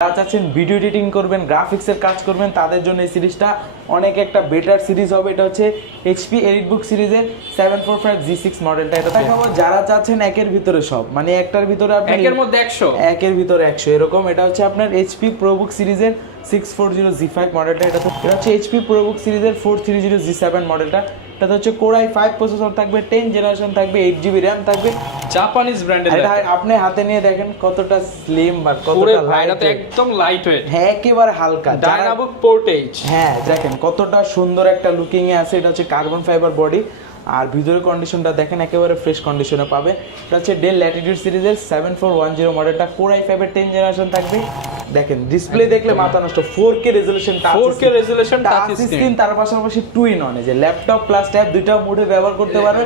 যারা চাচ্ছেন video editing করবেন, গ্রাফিক্সের কাজ করবেন, তাদের জন্য এই সিরিজটা অনেক একটা বেটার সিরিজ হবে। এটা হচ্ছে এইচপি এডিটবুক সিরিজের 745G6 মডেলটা। এটা দেখাবো যারা চাচ্ছেন একের ভিতরে সব, মানে একটার ভিতরে আপনি একের মধ্যে 100, একের ভিতরে 100 এরকম। এটা হচ্ছে আপনার এইচপি প্রোবুক সিরিজের 640G5 মডেলটা। এটা হচ্ছে এইচপি প্রোবুক সিরিজের 430G7 মডেলটা। এটা হচ্ছে Core i5 প্রসেসর থাকবে, 10 জেনারেশন থাকবে, 8GB RAM থাকবে, জাপানিজ ব্র্যান্ডের। এটা আপনি হাতে নিয়ে দেখেন কতটা স্লিম বা কতটা লাইট, একদম লাইট ওয়েট, হ্যাঁ একেবারে হালকা। ডায়নামিক পোর্টেজ, হ্যাঁ দেখেন কতটা সুন্দর একটা লুকিং এ আছে। এটা হচ্ছে কার্বন ফাইবার বডি, আর ভিতরের কন্ডিশনটা দেখেন একেবারে ফ্রেশ কন্ডিশনে পাবে। এটা হচ্ছে ডেল ল্যাটিটিউড সিরিজের 7410 মডেলটা। Core i5 এর 10 জেনারেশন থাকবে। দেখেন ডিসপ্লে দেখলে মাথা নষ্ট, 4K resolution, 4K resolution touch screen, তার পাশাপাশি টু ইন ওয়ান, যে ল্যাপটপ প্লাস ট্যাব দুইটা মোডে ব্যবহার করতে পারবে।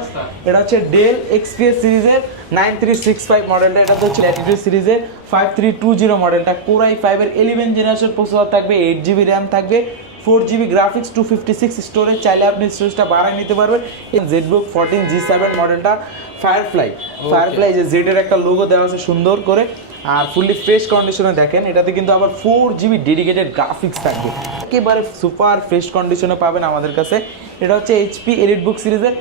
এটা হচ্ছে ডেল XPS সিরিজের 9365 মডেলটা। এটা হচ্ছে ল্যাটিটিউড সিরিজের 5320 মডেলটা। Core i5 এর 11 জেনারেশন প্রসেসর থাকবে, 8GB RAM থাকবে, 4GB গ্রাফিক্স, 256 স্টোরেজ। চাইলে আপনি স্টোরেজটা বাড়ায় নিতে পারবেন। ZBook 14G7 মডেলটা। ফায়ারফ্লাই যে জেড এর একটা লোগো দেওয়া আছে সুন্দর করে, আর ফুললি ফ্রেশ কন্ডিশনে দেখেন। এটাতে কিন্তু আবার 4GB ডেডিকেটেড গ্রাফিক্স থাকবে, একেবারে সুপার ফ্রেশ কন্ডিশনে পাবেন আমাদের কাছে। এটা হচ্ছে এইচপি এডিটবুক সিরিজের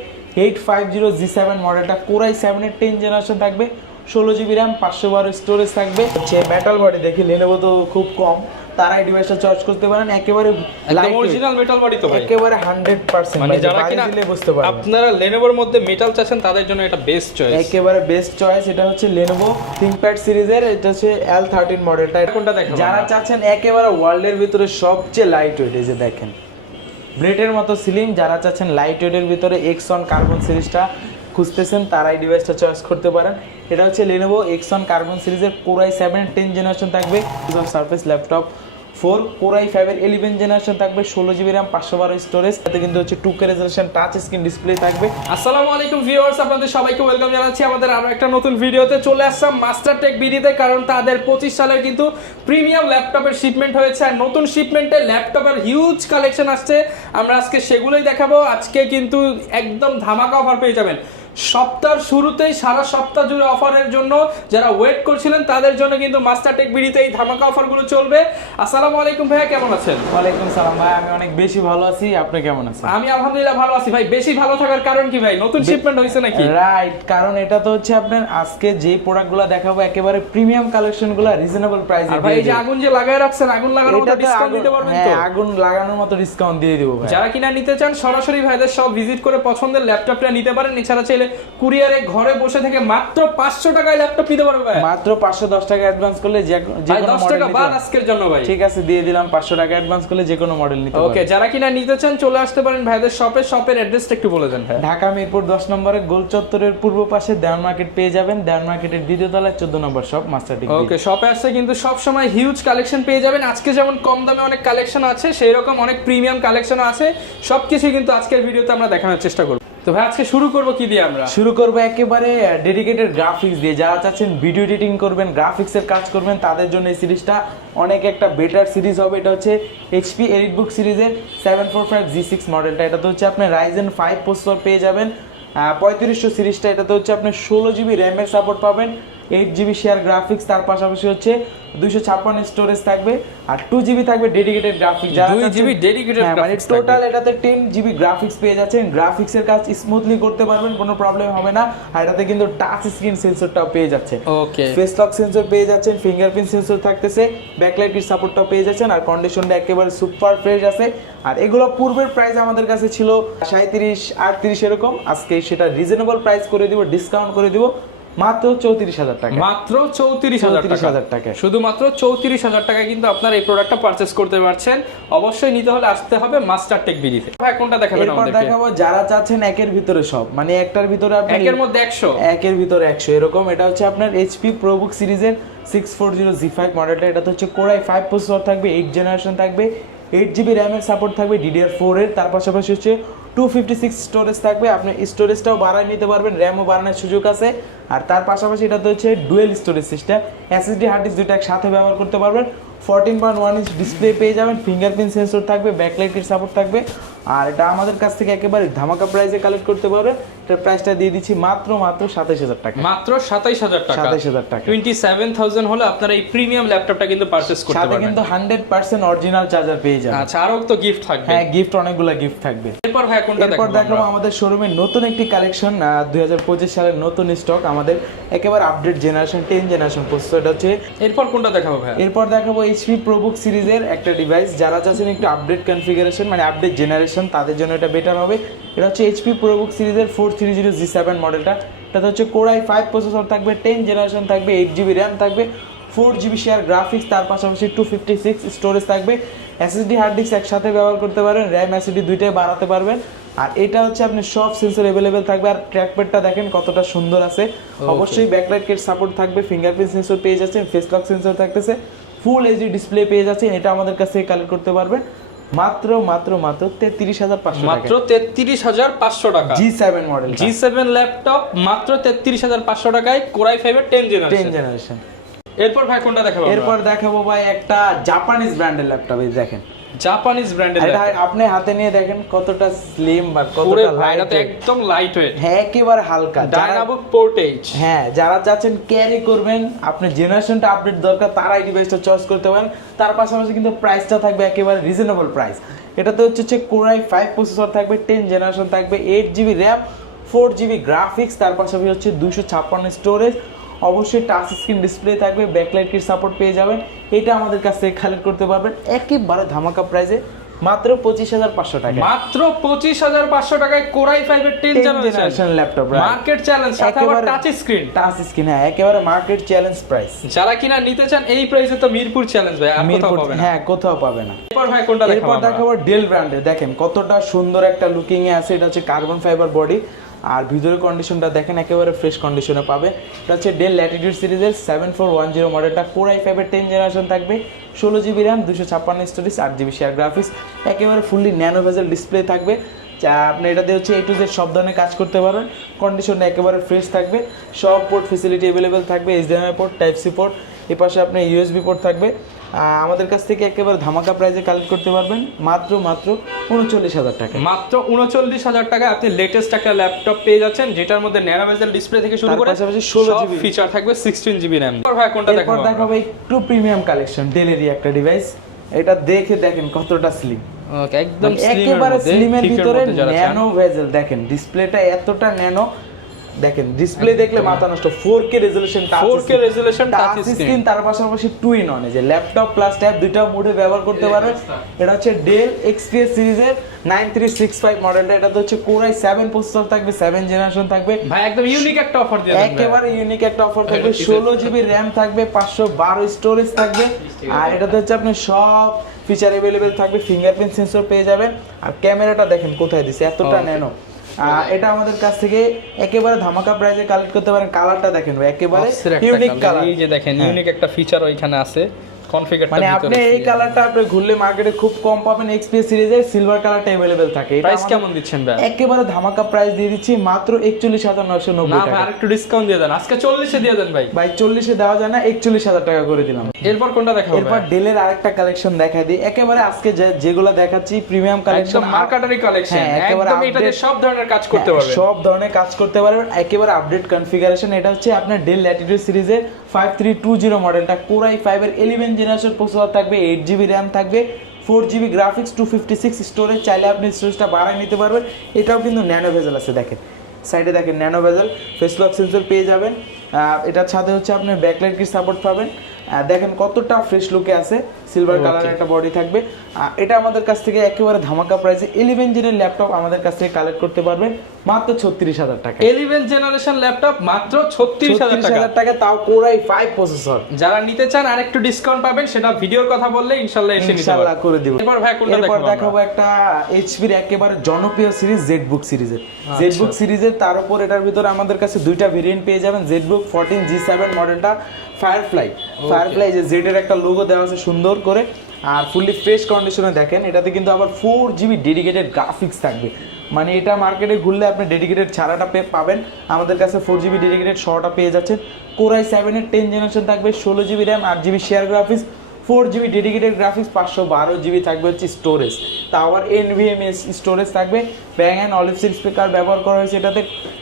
850G7 মডেলটা। Core i7 এর 10 জেনারেশন থাকবে, 16GB RAM, 512 স্টোরেজ থাকবে। হচ্ছে মেটাল বডি দেখি Lenovo তো খুব কম, তারা এই ডিভাইসটা চয়েস করতে পারেন। একেবারে একদম অরিজিনাল মেটাল বডি তো ভাই, একেবারে 100%, মানে যারা কিনা দিলে বুঝতে পারবেন আপনারা Lenovoর মধ্যে মেটাল চাচ্ছেন তাদের জন্য এটা বেস্ট চয়েস, একেবারে বেস্ট চয়েস। এটা হচ্ছে Lenovo ThinkPad সিরিজের, এটা হচ্ছে L13 মডেলটা। কোনটা দেখেন যারা চাচ্ছেন একেবারে ওয়ার্ল্ডের ভিতরে সবচেয়ে লাইট ওয়েট, এই যে দেখেন ব্লেডের মতো সিলিং, যারা চাচ্ছেন লাইট ওয়েটের ভিতরে Xon কার্বন সিরিজটা খুঁজতেছেন, তারা এই ডিভাইসটা চয়েস করতে পারেন। এটা হচ্ছে Lenovo Xon কার্বন সিরিজের Core i7 10 জেনারেশন থাকবে, সারফেস ল্যাপটপ 4। Core i5 এর 11 জেনারেশন থাকবে, 16GB RAM, 512 স্টোরেজ। তাতে কিন্তু হচ্ছে 2K resolution touch screen display থাকবে। আসসালামু আলাইকুম ভিউয়ার্স, আপনাদের সবাইকে ওয়েলকাম জানাচ্ছি আমাদের আরো একটা নতুন ভিডিওতে। চলে আসলাম মাস্টার টেক বিডিতে, কারণ তাদের 25 সালের কিন্তু প্রিমিয়াম ল্যাপটপের শিপমেন্ট হয়েছে, আর নতুন শিপমেন্টে ল্যাপটপের হিউজ কালেকশন আসছে। আমরা আজকে সেগুলোই দেখাবো। আজকে কিন্তু একদম ধামাকা অফার পেয়ে যাবেন সপ্তাহের শুরুতেই, সারা সপ্তাহ জুড়ে অফারের জন্য যারা ওয়েট করছিলেন তাদের জন্য কিন্তু মাস্টার টেক বিডিতে এই ধামাকা অফারগুলো চলবে। আসসালামু আলাইকুম ভাইয়া, কেমন আছেন? ওয়ালাইকুম সালাম ভাই, আমি অনেক বেশি ভালো আছি, আপনি কেমন আছেন? আমি আলহামদুলিল্লাহ ভালো আছি ভাই। বেশি ভালো থাকার কারণ কি ভাই? নতুন শিপমেন্ট হয়েছে নাকি? রাইট, কারণ এটা তো হচ্ছে আপনার আজকে যে প্রোডাক্টগুলো দেখাবো একেবারে প্রিমিয়াম কালেকশনগুলো রিজনেবল প্রাইসে। আর ভাই এই যে আগুন যে লাগায় রাখছেন, আগুন লাগানোর মতো ডিসকাউন্ট দিতে পারবেন তো? হ্যাঁ, আগুন লাগানোর মতো ডিসকাউন্ট দিয়ে দিব ভাই। যারা কিনা নিতে চান সরাসরি ভাইদের সব ভিজিট করে পছন্দের ল্যাপটপটা নিতে পারেন। এছাড়া চাইলে কুরিয়ারে ঘরে বসে থেকে মাত্র 500 টাকায় ল্যাপটপ নিতে পারবে ভাই। মাত্র 510 টাকা অ্যাডভান্স করলে যে কোনো 10 টাকা বাদ আজকের জন্য ভাই। ঠিক আছে, দিয়ে দিলাম 500 টাকা অ্যাডভান্স করলে যে কোনো মডেল নিতে পারবেন। ওকে, যারা কিনা নিতে চান চলে আসতে পারেন ভাইদের শপে। শপের অ্যাড্রেসটা একটু বলে দেন ভাই। ঢাকা মিরপুর 10 নম্বরে গোল চত্বরের পূর্ব পাশে দেওয়ান মার্কেট পেয়ে যাবেন। দেওয়ান মার্কেটের দ্বিতীয় তলায় 14 নম্বর শপ মাস্টার টেক। ওকে, শপে আসলে কিন্তু সব সময় হিউজ কালেকশন পেয়ে যাবেন। আজকে যেমন কম দামে অনেক কালেকশন আছে, সেই রকম অনেক প্রিমিয়াম কালেকশন আছে। সবকিছু কিন্তু আজকের ভিডিওতে আমরা দেখানোর চেষ্টা করব। তো ভাই আজকে শুরু করব কি দিয়ে? আমরা শুরু করব একেবারে ডেডিকেটেড গ্রাফিক্স দিয়ে। যারা চাচ্ছেন ভিডিও এডিটিং করবেন, গ্রাফিক্সের কাজ করবেন, তাদের জন্য এই সিরিজটা অনেক একটা বেটার সিরিজ হবে। এটা হচ্ছে এইচপি এডিটবুক সিরিজের 745G6 মডেলটা। এটা তো হচ্ছে আপনি Ryzen 5 প্রসেসর পেয়ে যাবেন, 3500 সিরিজটা। এটাতে হচ্ছে আপনি 16GB RAM এর সাপোর্ট পাবেন, 8GB শেয়ার গ্রাফিক্স, তার পাশাপাশি হচ্ছে 256 স্টোরেজ থাকবে, আর 2GB থাকবে dedicated graphics. 2GB dedicated graphics, মানে টোটাল এটাতে 10GB গ্রাফিক্স পেয়ে যাচ্ছেন। গ্রাফিক্সের কাজ স্মুথলি করতে পারবেন, কোনো প্রবলেম হবে না। আর এটাতে কিন্তু টাচ স্ক্রিন সেন্সরটাও পেয়ে যাচ্ছেন, ওকে, ফেস ফেস লক সেন্সর পেয়ে যাচ্ছেন, ফিঙ্গারপ্রিন্ট সেন্সর থাকতেছে, ব্যাকলাইট কিট সাপোর্টটাও পেয়ে যাচ্ছেন, আর কন্ডিশনটা একেবারে সুপার ফ্রেশ আছে। আর এগুলো পূর্বের প্রাইস আমাদের কাছে ছিল 37, 38 এরকম। আজকে সেটা রিজনেবল প্রাইস করে দিব, ডিসকাউন্ট করে দিব মাত্র 34,000 টাকা। মাত্র 34,000 টাকা, শুধুমাত্র 34,000 টাকা কিন্তু আপনারা এই প্রোডাক্টটা পারচেজ করতে পারছেন। অবশ্যই নিতে হলে আসতে হবে মাস্টার টেক বিডিতে। ভাই কোনটা দেখাবেন এরপর আমাদেরকে? দেখাবো যারা চাচ্ছেন একের ভিতরে সব, মানে একটার ভিতরে আপনি একের মধ্যে 100, একের ভিতরে 100 এরকম। এটা হচ্ছে আপনার এইচপি প্রোবুক সিরিজের 640G5 মডেলটা। এটা হচ্ছে Core i5 প্রসেসর থাকবে, 8 জেনারেশন থাকবে, 8GB RAM এর সাপোর্ট থাকবে, DDR4 এর। তার পাশাপাশি হচ্ছে 256 স্টোরেজ থাকবে, আপনি স্টোরেজটাও বাড়ায় নিতে পারবেন, র্যামও বাড়ানোর সুযোগ আছে। আর তার পাশাপাশি এটাতে হচ্ছে dual storage system, SSD hard disk দুটো একসাথে ব্যবহার করতে পারবেন। 14.1 ইঞ্চ ডিসপ্লে পেয়ে যাবেন, ফিঙ্গারপ্রিন্ট সেন্সর থাকবে, ব্যাকলাইট কিট সাপোর্ট থাকবে, আর এটা আমাদের কাছ থেকে একেবারে ধামাকা প্রাইসে কালেক্ট করতে পারবেন। এটার প্রাইসটা দিয়ে দিচ্ছি মাত্র 27000 টাকা। মাত্র 27000 টাকা। 27000 টাকা। 27000 হলে আপনারা এই প্রিমিয়াম ল্যাপটপটা কিন্তু পারচেজ করতে পারবেন। সাথে কিন্তু 100% অরিজিনাল চার্জার পেয়ে যাবেন। আচ্ছা, আরো তো গিফট থাকবে। হ্যাঁ, গিফট অনেকগুলো গিফট থাকবে। এরপর ভাই কোনটা দেখাবো? এরপর দেখাবো আমাদের শোরুমে নতুন একটি কালেকশন, 2025 সালের নতুন স্টক, আমাদের একেবারে আপডেট জেনারেশন 10 জেনারেশন প্রসেসর। এটা হচ্ছে এরপর কোনটা দেখাবো ভাই? এরপর দেখাবো এইচপি প্রোবুক সিরিজের একটা ডিভাইস। যারা চাচ্ছেন একটু আপডেট কনফিগারেশন মানে আপডেট জেনারেশন, তাদের জন্য এটা বেটার হবে। এটা হচ্ছে এইচপি প্রোবুক সিরিজের 430G7 মডেলটা। এটাতে হচ্ছে কোর i5 প্রসেসর থাকবে, 10 জেনারেশন থাকবে, 8GB র্যাম থাকবে, 4GB শেয়ার গ্রাফিক্স, তার পাশাপাশি 256 স্টোরেজ থাকবে। এসএসডি হার্ড ডিস্ক একসাথে ব্যবহার করতে পারবেন, র্যাম এসএসডি দুইটাই বাড়াতে পারবেন। আর এটা হচ্ছে আপনি সব সেন্সর অ্যাভেলেবেল থাকবে। আর ট্র্যাকপ্যাডটা দেখেন কতটা সুন্দর আছে। অবশ্যই ব্যাকলাইট কেট সাপোর্ট থাকবে, ফিঙ্গারপ্রিন্ট সেন্সর পেয়ে যাচ্ছেন, ফেস লক সেন্সর থাকতেছে, ফুল এইচডি ডিসপ্লে পেয়ে যাচ্ছেন। এটা আমাদের কাছ থেকে কালেক্ট করতে পারবেন মাত্র 33500 টাকা। মাত্র 33500 টাকা। G7 মডেল, G7 ল্যাপটপ মাত্র 33500 টাকায় কোর i5 এর 10 জেনারেশন। এরপর ভাই কোনটা দেখাবো? এরপর দেখাবো ভাই একটা জাপানিজ ব্র্যান্ডের ল্যাপটপ। এই দেখেন জাপানিজ ব্র্যান্ডের এটা আপনি হাতে নিয়ে দেখেন কতটা স্লিম বা কতটা লাইট, একদম লাইট ওয়েট। হ্যাঁ, একেবারে হালকা। Dynamic Portage. হ্যাঁ, যারা চাচ্ছেন ক্যারি করবেন, আপনি জেনারেশনটা আপডেট দরকার, তারা এই ডিভাইসটা চয়েস করতে পারেন। তার পাশাপাশি কিন্তু প্রাইসটা থাকবে একেবারে রিজনেবল প্রাইস। এটাতে হচ্ছে কোর i5 প্রসেসর থাকবে, 10 জেনারেশন থাকবে, 8GB র্যাম, 4GB গ্রাফিক্স, তার পাশাপাশি হচ্ছে 256 স্টোরেজ। অবশ্যই টাচ স্ক্রিন ডিসপ্লে থাকবে, ব্যাকলাইট কিট সাপোর্ট পেয়ে যাবেন। এটা আমাদের কাছ থেকে কালেক্ট করতে পারবেন একেবারে ধামাকা প্রাইসে মাত্র 25500 টাকা। মাত্র 25500 টাকায় কোর i5 এর 10 জেনারেশন ল্যাপটপ, মার্কেট চ্যালেঞ্জ, সাথে আবার টাচ স্ক্রিন। হ্যাঁ, একেবারে মার্কেট চ্যালেঞ্জ প্রাইস। যারা কিনা নিতে চান এই প্রাইসে তো মিরপুর চ্যালেঞ্জ ভাই, আর কোথাও পাবেন না। হ্যাঁ, কোথাও পাবে না। এরপর ভাই কোনটা দেখাবো? এরপর দেখাবো ডেল ব্র্যান্ডের। দেখেন কতটা সুন্দর একটা লুকিং এ আছে। এটা হচ্ছে কার্বন ফাইবার বডি, আর ভিতরের কন্ডিশনটা দেখেন একেবারে ফ্রেশ কন্ডিশনে পাবে। এটা হচ্ছে ডেল ল্যাটিটিউড সিরিজের 7410 মডেলটা, কোর i5 এর 10 জেনারেশন থাকবে, 16GB RAM, 256 storage, 8GB share graphics, একেবারে ফুললি ন্যানো ভেজেল ডিসপ্লে থাকবে। আপনি এটাতে হচ্ছে A to Z সব ধরনের কাজ করতে পারবেন। কন্ডিশনটা একেবারে ফ্রেশ থাকবে, সব পোর্ট ফেসিলিটি অ্যাভেলেবেল থাকবে, HDMI port, type C port, এই পাশে আপনার USB পোর্ট থাকবে। আমাদের কাছ থেকে একেবারে ধামাকা প্রাইসে কালেক্ট করতে পারবেন মাত্র 39000 টাকা। মাত্র 39000 টাকায় আপনি লেটেস্ট একটা ল্যাপটপ পেয়ে যাচ্ছেন, যেটার মধ্যে ন্যানো ভেজেল ডিসপ্লে থেকে শুরু করে পাশাপাশি 16GB ফিচার থাকবে, 16GB র্যাম। এরপর ভাই কোনটা দেখাবো? এরপর দেখাবো একটু প্রিমিয়াম কালেকশন, ডেলেরই একটা ডিভাইস। এটা দেখে দেখেন কতটা স্লিম, ওকে, একদম একেবারে স্লিমের ভিতরে ন্যানো ভেজেল। দেখেন ডিসপ্লেটা এতটা ন্যানো, দেখেন ডিসপ্লে দেখলে মাথা নষ্ট। 4K resolution, 4K resolution touch screen, তার পাশাপাশি 2-in-1 যে ল্যাপটপ প্লাস ট্যাব দুইটা মোডে ব্যবহার করতে পারবেন। এটা হচ্ছে ডেল XPS সিরিজের 9365 মডেলটা। এটা হচ্ছে কোর i7 প্রসেসর থাকবে, 7 জেনারেশন থাকবে। ভাই একদম ইউনিক একটা অফার দিয়ে দেন, একেবারে ইউনিক একটা অফার থাকবে। 16GB র্যাম থাকবে, 512 স্টোরেজ থাকবে। আর এটাতে হচ্ছে আপনি সব ফিচার अवेलेबल থাকবে, ফিঙ্গারপ্রিন্ট সেন্সর পেয়ে যাবেন। আর ক্যামেরাটা দেখেন কোথায় দিছে, এতটা ন্যানো। এটা আমাদের কাছ থেকে একেবারে ধামাকা প্রাইসে কালেক্ট করতে পারেন। কালারটা দেখেন ভাই, একেবারে ইউনিক কালার। এই যে দেখেন ইউনিক একটা ফিচার ওইখানে আছে, কনফিগারটা মানে আপনি এই কালারটা আপনি ঘুরলে মার্কেটে খুব কম পাবেন। XPS সিরিজের সিলভার কালারটা अवेलेबल থাকে। প্রাইস কেমন দিচ্ছেন ভাই? একেবারে ধামাকা প্রাইস দিয়ে দিচ্ছি মাত্র 41990 না টাকা। ভাই আরেকটু ডিসকাউন্ট দিয়ে দেন, আজকে 40 এ দিয়ে দেন ভাই। ভাই 40 এ দেওয়া যায় না, 41000 টাকা করে দিলাম। এরপর কোনটা দেখাবো? এরপর ডেলের আরেকটা কালেকশন দেখাই দিই। একেবারে আজকে যেগুলো দেখাচ্ছি প্রিমিয়াম কালেকশন, একদম মার্কেটারি কালেকশন, একেবারে একদম এটাতে সব ধরনের কাজ করতে পারবেন, সব ধরনের কাজ করতে পারবেন, একেবারে আপডেট কনফিগারেশন। এটা হচ্ছে আপনার ডেল ল্যাটিটিউড সিরিজের 5320 মডেলটা, কোর i5 এর 11 জেনারেশন প্রসেসর থাকবে, 8GB র্যাম থাকবে, 4GB গ্রাফিক্স, 256 স্টোরেজ। চাইলে আপনি স্টোরেজটা বাড়ায় নিতে পারবেন। এটাও কিন্তু ন্যানো ভেজেল আছে, দেখেন সাইডে দেখেন nano bezel, face lock sensor পেয়ে যাবেন। এটার সাথে হচ্ছে আপনি ব্যাকলাইট কিট সাপোর্ট পাবেন। দেখেন কতটা ফ্রেশ লুকে আছে, সিলভার কালারের একটা বডি থাকবে। এটা আমাদের কাছ থেকে একেবারে ধামাকা প্রাইসে 11 জেনের ল্যাপটপ আমাদের কাছ থেকে কালেক্ট করতে পারবেন মাত্র 36000 টাকা। 11 জেনারেশন ল্যাপটপ মাত্র 36000 টাকা, তাও কোর i5 প্রসেসর। যারা নিতে চান আরেকটু ডিসকাউন্ট পাবেন, সেটা ভিডিওর কথা বললে ইনশাআল্লাহ এসে নিতে ইনশাআল্লাহ করে দিব। এরপর ভাই কোনটা এরপর দেখাবো? দেখাবো একটা এইচপির একেবারে জনপ্রিয় সিরিজ ZBook সিরিজের। ZBook সিরিজের তার উপর এটার ভিতরে আমাদের কাছে দুইটা ভেরিয়েন্ট পেয়ে যাবেন। ZBook 14G7 মডেলটা, ফায়ারফ্লাই যে জেড এর একটা লোগো দেওয়া আছে সুন্দর করে, আর ফুললি ফ্রেশ কন্ডিশনে। দেখেন এটাতে কিন্তু আবার 4GB ডেডিকেটেড গ্রাফিক্স থাকবে। মানে এটা মার্কেটে ঘুরলে আপনি ডেডিকেটেড ছাড়াটা পাবেন, আমাদের কাছে 4GB ডেডিকেটেড সহটা পেয়ে যাচ্ছেন। কোর i7 এর 10 জেনারেশন থাকবে, 16GB RAM, 8GB share graphics, 4GB dedicated graphics, 512GB থাকবে হচ্ছে স্টোরেজ, তাওয়ার NVMe স্টোরেজ থাকবে, ব্যাং অ্যান্ড অলিভ সিল স্পিকার ব্যবহার করা হয়েছে এটাতে,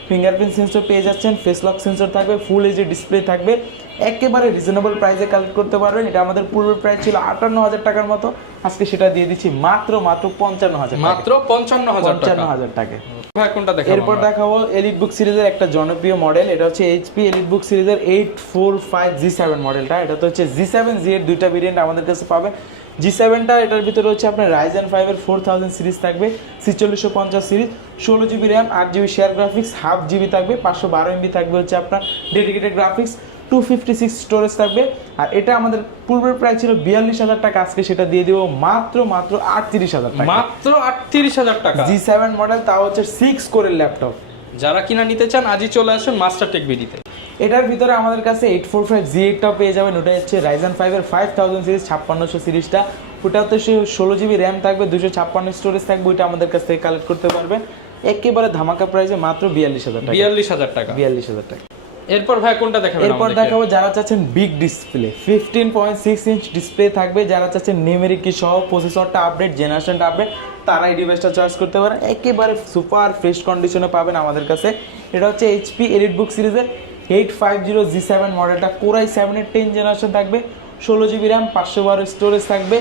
ফিঙ্গারপ্রিন্ট সেন্সর পেয়ে যাচ্ছেন, ফেস লক সেন্সর থাকবে, ফুল এইচডি ডিসপ্লে থাকবে, একেবারে রিজনেবল প্রাইসে কালেক্ট করতে পারবেন। এটা আমাদের পূর্বের প্রাইস ছিল 58,000 টাকার মতো, আজকে সেটা দিয়ে দিচ্ছি মাত্র 55,000 মাত্র 55,000 টাকা। টাকা। ভাই কোনটা দেখাবো? এরপর দেখাবো এলিট বুক সিরিজের একটা জনপ্রিয় মডেল, এটা হচ্ছে এইচপি এলিট বুক সিরিজের 845G7 মডেলটা। এটা তো হচ্ছে G7 G8 দুইটা ভেরিয়েন্ট আমাদের কাছে পাবেন। G7টা এটার ভিতরে হচ্ছে আপনার Ryzen 5 এর 4000 সিরিজ থাকবে, 4650 series, 16GB RAM, 8GB share graphics, half GB থাকবে, 512 MB থাকবে হচ্ছে আপনার ডেডিকেটেড গ্রাফিক্স, 256 স্টোরেজ থাকবে। আর এটা আমাদের পূর্বের প্রাইস ছিল 42,000 টাকা, আজকে সেটা দিয়ে দিব মাত্র 38,000 টাকা। মাত্র 38,000 টাকা। G7 মডেল, তাও হচ্ছে 6 কোরের ল্যাপটপ। যারা কিনা নিতে চান আজই চলে আসুন মাস্টার টেক বিডিতে। এটার ভিতরে আমাদের কাছে 845G8টাও পেয়ে যাবেন, ওটা হচ্ছে Ryzen 5 এর 5000 সিরিজ, 5600 সিরিজটা, ওটাতে 16GB র্যাম থাকবে, 256 স্টোরেজ থাকবে, ওইটা আমাদের কাছ থেকে কালেক্ট করতে পারবেন একেবারে ধামাকা প্রাইসে মাত্র 42,000 টাকা। 42,000 টাকা। 42,000 টাকা। এরপর ভাই কোনটা দেখাবেন? এরপর দেখাবো যারা চাচ্ছেন বিগ ডিসপ্লে, 15.6 ইঞ্চ ডিসপ্লে থাকবে, যারা চাচ্ছেন নিউমেরিক কি সহ প্রসেসরটা আপডেট, জেনারেশনটা আপডেট, তারা এই ডিভাইসটা চয়েস করতে পারেন, একেবারে সুপার ফ্রেশ কন্ডিশনে পাবেন আমাদের কাছে। এটা হচ্ছে এইচপি এলিট বুক সিরিজের 850G7 মডেলটা, কোরাই 7 এর 10 জেনারেশন থাকবে, 16GB র্যাম, 512 স্টোরেজ থাকবে,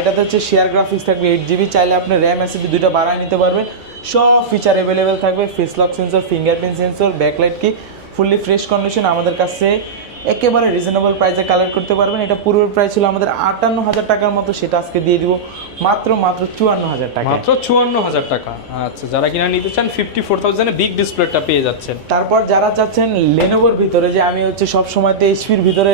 এটাতে হচ্ছে শেয়ার গ্রাফিক্স থাকবে 8GB, চাইলে আপনি র্যাম এসএসডি দুইটা বাড়ায় নিতে পারবেন, সব ফিচার অ্যাভেলেবেল থাকবে, face lock sensor, fingerprint sensor, backlight কি, ফুললি ফ্রেশ কন্ডিশন আমাদের কাছে একেবারে রিজনেবল প্রাইসে কালেক্ট করতে পারবেন। এটা পূর্বের প্রাইস ছিল আমাদের 58,000 টাকার মতো, সেটা আজকে দিয়ে দিব মাত্র 54,000 টাকা। মাত্র 54,000 টাকা। আচ্ছা, যারা কিনা নিতে চান 54,000 এ বিগ ডিসপ্লেটা পেয়ে যাচ্ছেন। তারপর যারা চাচ্ছেন লেনোভোর ভিতরে, যে আমি হচ্ছে সব সময়তে এইচপির ভিতরে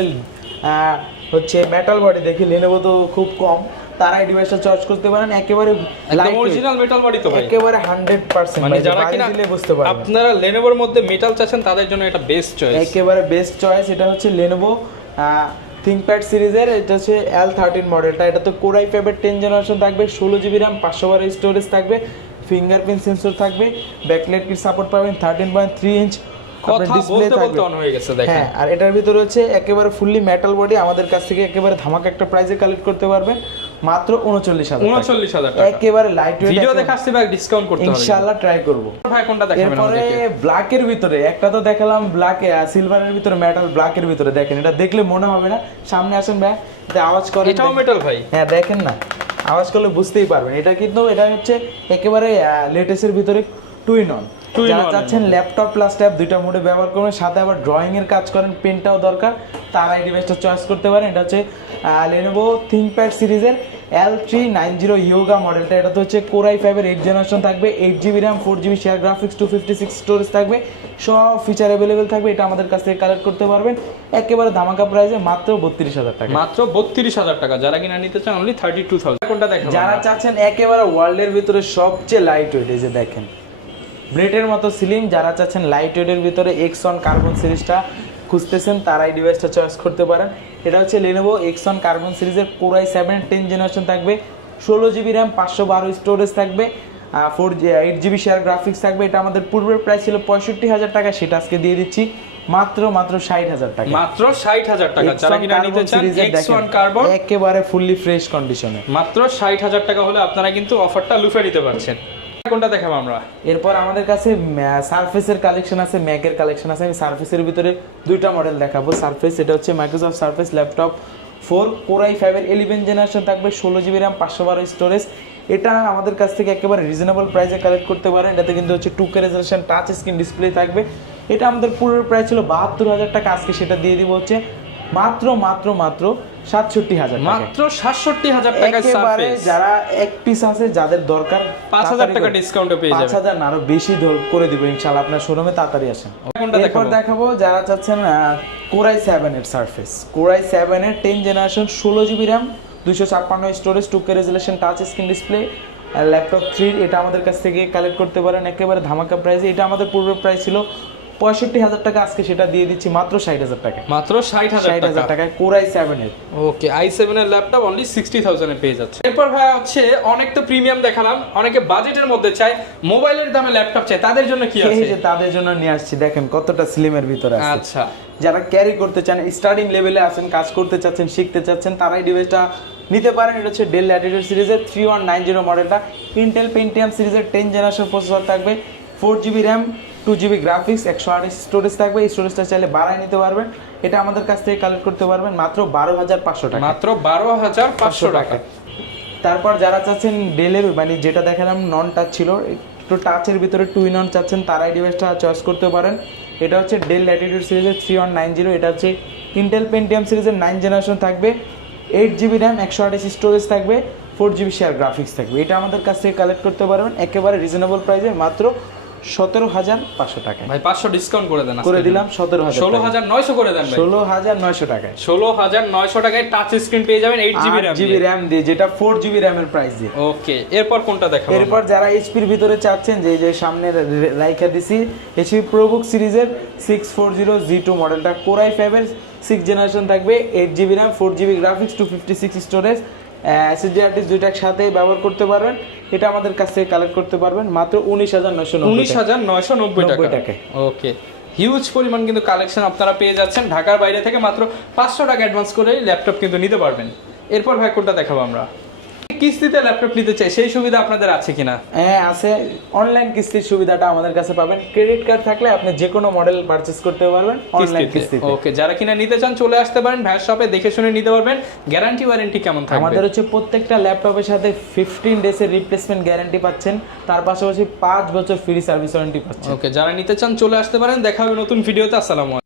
হচ্ছে মেটাল বডি দেখি, লেনোভো তো খুব কম, তারা এই ডিভাইসটা চয়েস করতে পারেন, একেবারে অরিজিনাল মেটাল বডি তো ভাই, একেবারে 100%, মানে যারা কিনা বুঝতে পারবেন আপনারা লেনোভোর মধ্যে মেটাল চাচ্ছেন তাদের জন্য এটা বেস্ট চয়েস, একেবারে বেস্ট চয়েস। এটা হচ্ছে লেনোভো থিংকপ্যাড সিরিজের, এটা হচ্ছে L13 মডেলটা, এটা তো কোর i5 এর 10 জেনারেশন থাকবে, 16GB র্যাম, 512 স্টোরেজ থাকবে, ফিঙ্গারপ্রিন্ট সেন্সর থাকবে, ব্যাকলাইট কিট সাপোর্ট পাবেন, 13.3 ইঞ্চ ডিসপ্লে থাকবে। হ্যাঁ, আর এটার ভিতরে হচ্ছে একেবারে ফুললি মেটাল বডি, আমাদের কাছ থেকে একেবারে ধামাকা একটা প্রাইসে কালেক্ট করতে পারবেন মাত্র 39,000 টাকা। একেবারে লাইট ওয়েট, ভিডিও দেখে আসতে ভাই ডিসকাউন্ট করতে হবে ইনশাআল্লাহ, ট্রাই করব। ভাই কোনটা দেখাবেন? এরপরে ব্ল্যাকের ভিতরে একটা তো দেখালাম, ব্ল্যাকে সিলভারের ভিতরে মেটাল, ব্ল্যাকের ভিতরে দেখেন, এটা দেখলে মনে হবে না, সামনে আসেন ভাই, এটা আওয়াজ করে, এটাও মেটাল ভাই। হ্যাঁ দেখেন না, আওয়াজ করলে বুঝতেই পারবেন। এটা কিন্তু এটা হচ্ছে একেবারে লেটেস্টের ভিতরে টুইন অন, যারা চাচ্ছেন ল্যাপটপ প্লাস ট্যাব দুইটা মোডে ব্যবহার করবেন, সাথে আবার ড্রয়িং এর কাজ করেন, পেনটাও দরকার, তারা এই ডিভাইসটা চয়েস করতে পারেন। এটা হচ্ছে লেনোভো থিংকপ্যাড সিরিজের L390 ইয়োগা মডেলটা, এটা তো হচ্ছে কোর i5 এর 8 জেনারেশন থাকবে, 8GB RAM, 4GB share graphics, 256 storage থাকবে, সব ফিচার অ্যাভেলেবেল থাকবে, এটা আমাদের কাছ থেকে কালেক্ট করতে পারবেন একেবারে ধামাকা প্রাইসে মাত্র 32,000 টাকা। মাত্র 32,000 টাকা। যারা কিনা নিতে চান অনলি 32,000। কোনটা দেখাবেন? যারা চাচ্ছেন একেবারে ওয়ার্ল্ডের ভিতরে সবচেয়ে লাইট ওয়েট, এই যে দেখেন ব্লেডের মতো স্লিম, যারা চাচ্ছেন লাইট ওয়েটের ভিতরে এক্সন কার্বন সিরিজটা খুঁজতেছেন, তারা এই ডিভাইসটা চয়েস করতে পারেন। এটা হচ্ছে লেনোভো এক্সন কার্বন সিরিজের কোর i7 10 জেনারেশন থাকবে, 16GB র্যাম, 512 স্টোরেজ থাকবে, 8GB শেয়ার গ্রাফিক্স থাকবে। এটা আমাদের পূর্বের প্রাইস ছিল 65,000 টাকা, সেটা আজকে দিয়ে দিচ্ছি মাত্র 60,000 টাকা। মাত্র 60,000 টাকা। যারা কিনা নিতে চান X1 কার্বন একেবারে ফুললি ফ্রেশ কন্ডিশনে মাত্র 60,000 টাকা হলে আপনারা কিন্তু অফারটা লুফে নিতে পারছেন। কোনটা দেখাবো আমরা? এরপর আমাদের কাছে সারফেসের কালেকশন আছে, ম্যাকের কালেকশন আছে। আমি সারফেসের ভিতরে দুইটা মডেল দেখাবো। সারফেস, এটা হচ্ছে Microsoft surface laptop 4 core i5 এর 11 জেনারেশন থাকবে, 16GB র্যাম, 512 স্টোরেজ। এটা আমাদের কাছ থেকে একেবারে রিজনেবল প্রাইসে কালেক্ট করতে পারেন। এটাতে কিন্তু হচ্ছে 2K resolution touch screen display থাকবে। এটা আমাদের পুরো প্রাইস ছিল 72,000 টাকা, আজকে সেটা দিয়ে দিব হচ্ছে মাত্র 67,000 টাকা। মাত্র 67,000 টাকায় সারফেস। যারা এক পিস আছে, যাদের দরকার 5,000 টাকা ডিসকাউন্টে পেয়ে যাবেন। 5,000 না আরো বেশি করে দিব ইনশাআল্লাহ, আপনার শোরুমে তাড়াতাড়ি আসেন। এরপর দেখাবো যারা চাচ্ছেন কোর i7 এর সারফেস, কোর i7 এর 10 generation, 16GB RAM, 256 storage, 2K resolution touch screen display, laptop 3, এটা আমাদের কাছ থেকে কালেক্ট করতে পারেন একেবারে ধামাকা প্রাইসে। এটা আমাদের পূর্বের প্রাইস ছিল 65,000 টাকা, আজকে সেটা দিয়ে দিচ্ছি মাত্র 60,000 টাকা। মাত্র 60,000 টাকায় কোর i7 এর। ওকে, i7 এর ল্যাপটপ অনলি 60,000 এ পেয়ে যাচ্ছে। এরপর ভাই হচ্ছে অনেক তো প্রিমিয়াম দেখালাম, অনেকে বাজেটের মধ্যে চায়, মোবাইলের দামে ল্যাপটপ চায়, তাদের জন্য কি আছে? এই যে তাদের জন্য নিয়ে আসছি, দেখেন কতটা স্লিমের ভিতরে আছে। আচ্ছা, যারা ক্যারি করতে চান, স্টার্টিং লেভেলে আছেন, কাজ করতে চাচ্ছেন, শিখতে চাচ্ছেন, তারাই ডিভাইসটা নিতে পারেন। এটা হচ্ছে ডেল ল্যাটিটিউড সিরিজের 3190 মডেলটা, ইন্টেল পেন্টিয়াম সিরিজের 10 জেনারেশন প্রসেসর থাকবে, 4GB RAM, 2GB graphics, 128 storage থাকবে। এই স্টোরেজটা চাইলে বাড়ায় নিতে পারবেন। এটা আমাদের কাছ থেকে কালেক্ট করতে পারবেন মাত্র 12,500 টাকা। মাত্র 12,500 টাকা। তারপর যারা চাচ্ছেন ডেলের মানে যেটা দেখালাম নন টাচ ছিল, একটু টাচের ভিতরে 2-in-1 চাচ্ছেন, তারাই ডিভাইসটা চয়েস করতে পারেন। এটা হচ্ছে ডেল ল্যাটিটিউড সিরিজের 3190। এটা হচ্ছে ইন্টেল পেন্টিয়াম সিরিজের 9 জেনারেশন থাকবে, 8GB র্যাম, 128 স্টোরেজ থাকবে, 4GB শেয়ার গ্রাফিক্স থাকবে। এটা আমাদের কাছ থেকে কালেক্ট করতে পারবেন একেবারে রিজনেবল প্রাইসে মাত্র 17,500 টাকায়। ভাই 500 ডিসকাউন্ট করে দেন, করে দিলাম 17,000, 16,900 করে দেন ভাই। 16,900 টাকায়, 16,900 টাকায় টাচ স্ক্রিন পেয়ে যাবেন 8GB র্যাম। 8GB র্যাম দিয়ে, যেটা 4GB র্যামের প্রাইস দিয়ে। ওকে, এরপর কোনটা দেখাবো? এরপর যারা এইচপির ভিতরে চাচ্ছেন, যে যে সামনে লাইকা দিছি, এইচপি প্রোবুক সিরিজের 640G2 মডেলটা, কোর i5 এর 6 জেনারেশন থাকবে, 8GB RAM, 4GB graphics, 256 storage, SSD hard disk দুইটা একসাথে ব্যবহার করতে পারবেন। এটা আমাদের কাছ থেকে কালেক্ট করতে পারবেন মাত্র 19,990 টাকায়। ওকে, হিউজ পরিমাণ কিন্তু কালেকশন আপনারা পেয়ে যাচ্ছেন। ঢাকার বাইরে থেকে মাত্র 500 টাকা অ্যাডভান্স করে ল্যাপটপ কিন্তু নিতে পারবেন। এরপর ভাই কোনটা দেখাবো আমরা? কিস্তিতে ল্যাপটপ নিতে চাই, সেই সুবিধা আপনাদের আছে কিনা? হ্যাঁ আছে, অনলাইন কিস্তির সুবিধাটা আমাদের কাছে পাবেন। ক্রেডিট কার্ড থাকলে আপনি যে কোনো মডেল পারচেজ করতে পারবেন অনলাইন কিস্তিতে। ওকে, যারা কিনা নিতে চান চলে আসতে পারেন ভাইয়ের শপে, দেখে শুনে নিতে পারবেন। গ্যারান্টি ওয়ারেন্টি কেমন থাকবে? আমাদের হচ্ছে প্রত্যেকটা ল্যাপটপের সাথে 15 ডেজের রিপ্লেসমেন্ট গ্যারান্টি পাচ্ছেন, তার পাশাপাশি 5 বছর ফ্রি সার্ভিস ওয়ারেন্টি পাচ্ছেন। ওকে, যারা নিতে চান চলে আসতে পারেন। দেখা হবে নতুন ভিডিওতে। আসসালামু আলাইকুম।